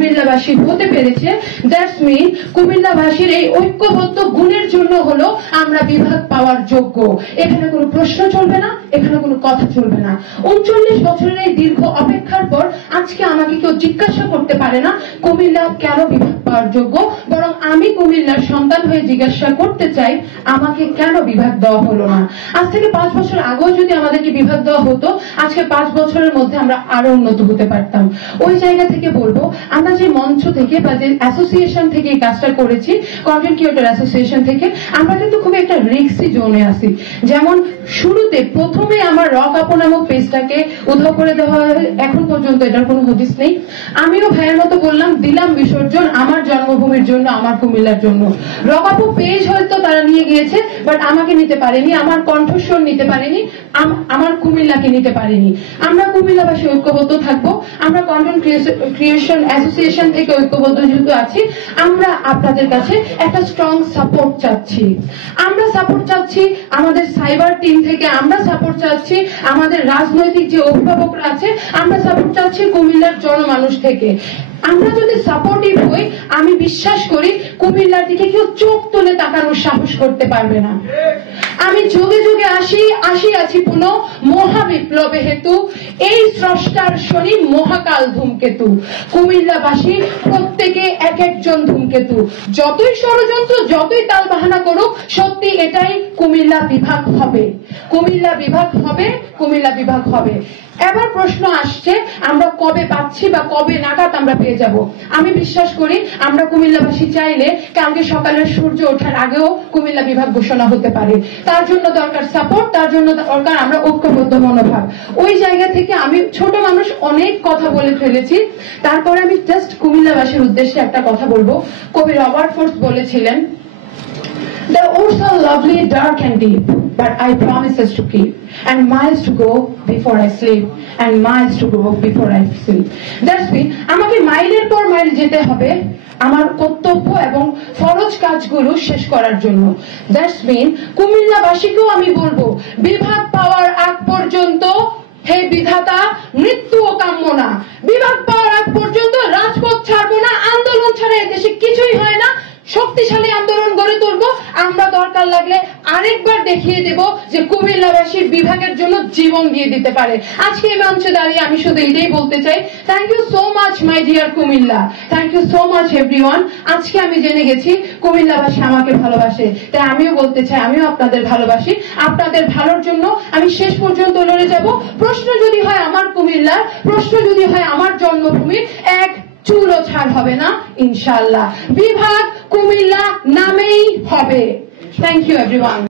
কুমিল্লাবাসী হতে পেরেছে, that's mean কুমিল্লাবাসীর এই ঐক্যবদ্ধ গুণের জন্য হলো আমরা বিভাগ পাওয়ার যোগ্য। এখানে কোনো প্রশ্ন চলবে না, এখানে কোনো কথা চলবে না। 39 বছরের এই দীর্ঘ অপেক্ষার পর আজকে আমাকে কেউ জিজ্ঞাসা করতে পারে না কুমিল্লা কেন বিভাগ পাওয়ার যোগ্য, বরং আমি কুমিল্লার সন্তান হয়ে জিজ্ঞাসা করতে চাই আমাকে কেন বিভাগ দেওয়া হলো না। আজ থেকে 5 বছর আগেও যদি আমাদেরকে বিভাগ দেওয়া হতো, আজকে 5 বছরের মধ্যে আমরা আরো উন্নত হতে পারতাম। ওই জায়গা থেকে বলবো, আমরা যে মঞ্চ থেকে বা যে অ্যাসোসিয়েশন থেকে এই কাজটা করেছি, কন্টেন্ট ক্রিয়েটর অ্যাসোসিয়েশন থেকে, আমরা কিন্তু খুব একটা রিস্কি জোনে আছি। যেমন শুরুতে প্রথমে আমার রক আপু নামক পেজটাকে উধাও করে দেওয়া হয়, এখন পর্যন্ত এটার কোনো হদিস নেই। আমিও ভাইয়ের মতো বললাম, দিলাম বিসর্জন আমার জন্মভূমির জন্য, আমার কুমিল্লার জন্য। রক আপু পেজ হয়তো তারা নিয়ে গিয়েছে, বাট আমাকে নিতে পারেনি, আমার কণ্ঠস্বর নিতে পারেনি, আমার কুমিল্লাকে নিতে পারেনি। আমরা কুমিল্লাবাসী ঐক্যবদ্ধ থাকবো। আমরা কন্টেন্ট ক্রিয়েশন অ্যাসোসিয়েশন থেকে ঐক্যবদ্ধ যেহেতু আছি, আমরা আপনাদের কাছে একটা স্ট্রং সাপোর্ট চাচ্ছি। আমরা সাপোর্ট চাচ্ছি আমাদের সাইবার টিম থেকে, আমরা সাপোর্ট চাচ্ছি আমাদের রাজনৈতিক যে অভিভাবকরা আছে, আমরা সাপোর্ট চাচ্ছি কুমিল্লার জনমানুষ থেকে। আমরা যদি সাপোর্টিভ হই, আমি বিশ্বাস করি কুমিল্লার দিকে কেউ চোখ তুলে তাকানোর সাহস করতে পারবে না। আমি যুগে যুগে আসি পুনঃ মহাবিপ্লবে হেতু, এই স্রষ্টার শনি মহাকাল ধূমকেতু। কুমিল্লাবাসী প্রত্যেকে এক একজন ধূমকেতু। যতই ষড়যন্ত্র, যতই তাল বাহানা করুক, সত্যি এটাই কুমিল্লা বিভাগ হবে, কুমিল্লা বিভাগ হবে, কুমিল্লা বিভাগ হবে। এবার প্রশ্ন আসছে আমরা কবে পাচ্ছি বা কবে নাগাদ আমরা পেয়ে যাব। আমি বিশ্বাস করি আমরা কুমিল্লাবাসী চাইলে কালকে সকালের সূর্য ওঠার আগেও কুমিল্লা বিভাগ ঘোষণা হতে পারে। তার জন্য দরকার সাপোর্ট, তার জন্য দরকার আমরা ঐক্যবদ্ধ মনোভাব। ওই জায়গা থেকে আমি ছোট মানুষ অনেক কথা বলে ফেলেছি, তারপরে আমি জাস্ট কুমিল্লাবাসীর উদ্দেশ্যে একটা কথা বলবো। কবি রবার্ট ফ্রস্ট বলেছিলেন, The woods are lovely, dark and deep, but I promises to keep, and miles to go before I sleep, and miles to go before I sleep. That's me. আমাকে মাইলের পর mile যেতে হবে আমার কর্তব্য এবং ফরজ কাজগুলো শেষ করার জন্য। দ্যাটস মিন কুমিল্লাবাসীকেও আমি বলবো, বিভাগ পাওয়ার আগ পর্যন্ত হে বিধাতা মৃত্যুও কাম্য না। বিভাগ পাওয়ার আগ পর্যন্ত রাজপথ ছাড়বো না, আন্দোলন ছাড়া এদেশে কিছুই হয় না। শক্তিশালী আন্দোলন গড়ে তুলবো। আমরা দরকার লাগলে আরেকবার দেখিয়ে দেব যে কুমিল্লাবাসী বিভাগের জন্য জীবন দিয়ে দিতে পারে। আজকে এই মঞ্চে দাঁড়িয়ে আমি শুধু এটাই বলতে চাই, thank you so much my dear Comilla, thank you so much everyone. আজকে আমি জেনে গেছি কুমিল্লাবাসী আমাকে ভালোবাসে, তাই আমিও বলতে চাই আমিও আপনাদের ভালোবাসি। আপনাদের ভালোর জন্য আমি শেষ পর্যন্ত লড়ে যাব। প্রশ্ন যদি হয় আমার কুমিল্লার, প্রশ্ন যদি হয় আমার জন্মভূমির, এক চুলও ছাড় হবে না ইনশাআল্লাহ। বিভাগ কুমিল্লা নামেই হবে। Thank you everyone.